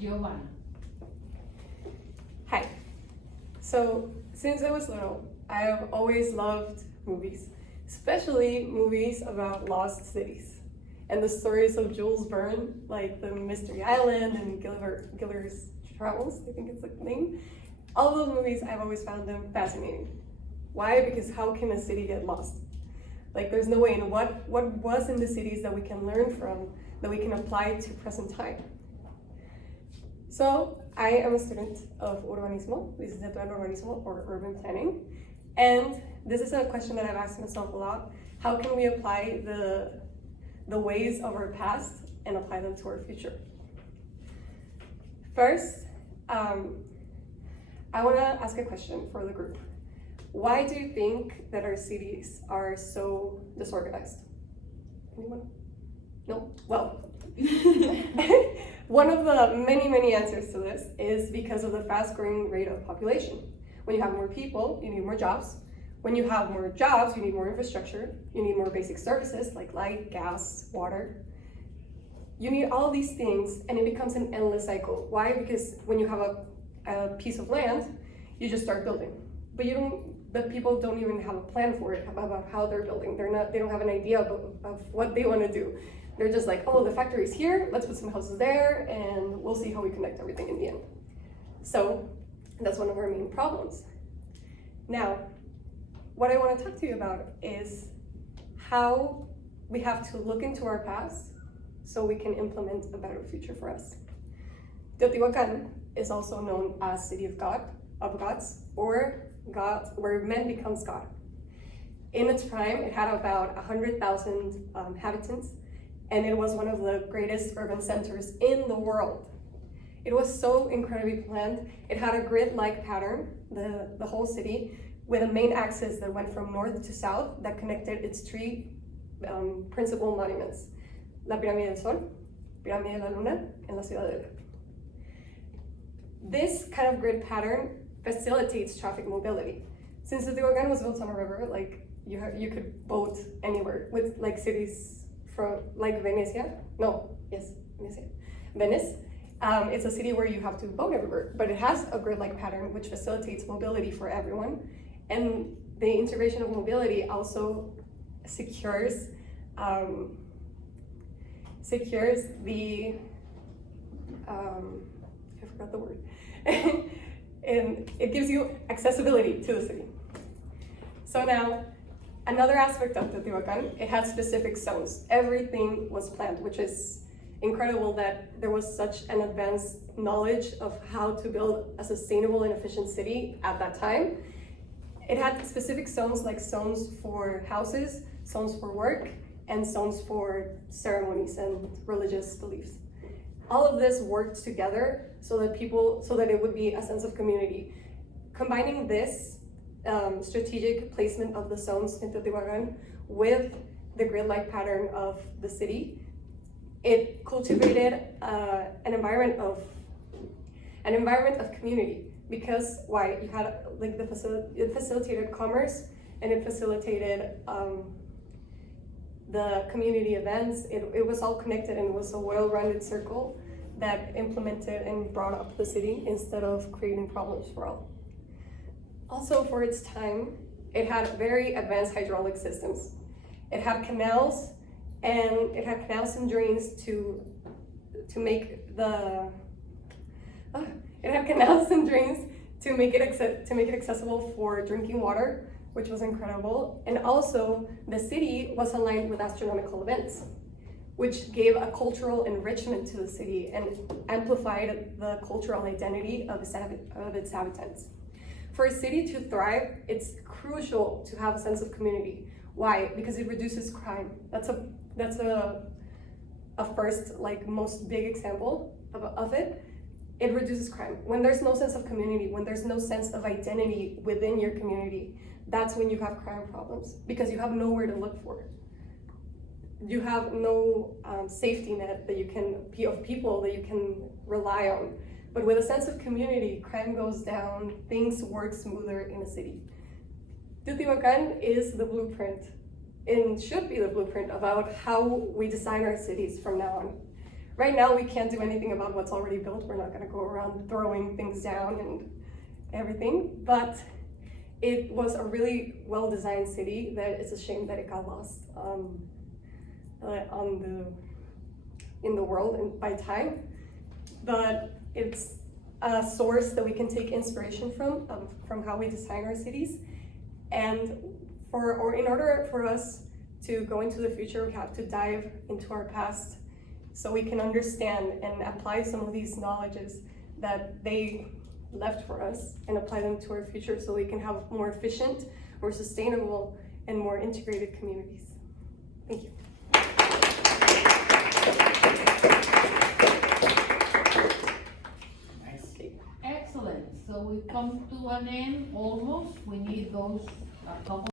Giovanna. Hi. So, since I was little, I have always loved movies, especially movies about lost cities and the stories of Jules Verne, like the Mystery Island and Gulliver's Travels, I think it's the name. All those movies, I've always found them fascinating. Why? Because how can a city get lost? Like, there's no way. And what was in the cities that we can learn from, that we can apply to present time? So, I am a student of Urbanismo, Licenciatura en Urbanismo, or Urban Planning. And this is a question that I've asked myself a lot. How can we apply the ways of our past and apply them to our future? First, I want to ask a question for the group. Why do you think that our cities are so disorganized? Anyone? No? Well, one of the many answers to this is because of the fast-growing rate of population. When you have more people, you need more jobs. When you have more jobs, you need more infrastructure. You need more basic services like light, gas, water. You need all these things, and it becomes an endless cycle. Why? Because when you have a piece of land, you just start building. But the people don't even have a plan for it, about how they're building. They don't have an idea of what they want to do. They're just like, oh, the factory's here, let's put some houses there, and we'll see how we connect everything in the end. So that's one of our main problems. Now, what I want to talk to you about is how we have to look into our past so we can implement a better future for us. Teotihuacan is also known as City of Gods, or God, where man becomes God. In its prime, it had about 100,000 inhabitants, and it was one of the greatest urban centers in the world. It was so incredibly planned. It had a grid-like pattern, the whole city, with a main axis that went from north to south that connected its three principal monuments: La Pirámide del Sol, Pirámide de la Luna, and La Ciudadela. This kind of grid pattern facilitates traffic mobility. Since Teotihuacan was built on a river, like you could boat anywhere, with like cities from like Venice. It's a city where you have to boat everywhere, but it has a grid-like pattern which facilitates mobility for everyone. And the integration of mobility also secures the I forgot the word. And it gives you accessibility to the city. So now, another aspect of Teotihuacan, it had specific zones. Everything was planned, which is incredible that there was such an advanced knowledge of how to build a sustainable and efficient city at that time. It had specific zones, like zones for houses, zones for work, and zones for ceremonies and religious beliefs. All of this worked together so that it would be a sense of community. Combining this strategic placement of the zones in Teotihuacan with the grid-like pattern of the city, it cultivated an environment of community. Because why? You had like it facilitated commerce, and it facilitated the community events. It was all connected, and it was a well-rounded circle that implemented and brought up the city instead of creating problems for all. Also, for its time, it had very advanced hydraulic systems. It had canals, and drains to make it accessible for drinking water, which was incredible. And also, the city was aligned with astronomical events, which gave a cultural enrichment to the city and amplified the cultural identity of its inhabitants. For a city to thrive, it's crucial to have a sense of community. Why? Because it reduces crime. That's a first, like, most big example of it. It reduces crime. When there's no sense of community, when there's no sense of identity within your community, that's when you have crime problems, because you have nowhere to look for. You have no safety net of people that you can rely on. But with a sense of community, crime goes down, things work smoother in a city. Teotihuacan is the blueprint, and should be the blueprint about how we design our cities from now on. right now we can't do anything about what's already built. We're not gonna go around throwing things down and everything, but it was a really well-designed city that it's a shame that it got lost in the world and by time. But it's a source that we can take inspiration from how we design our cities. And in order for us to go into the future, we have to dive into our past so we can understand and apply some of these knowledges that they left for us and apply them to our future so we can have more efficient, more sustainable, and more integrated communities. Thank you. Excellent. So we come to an end almost. We need those couple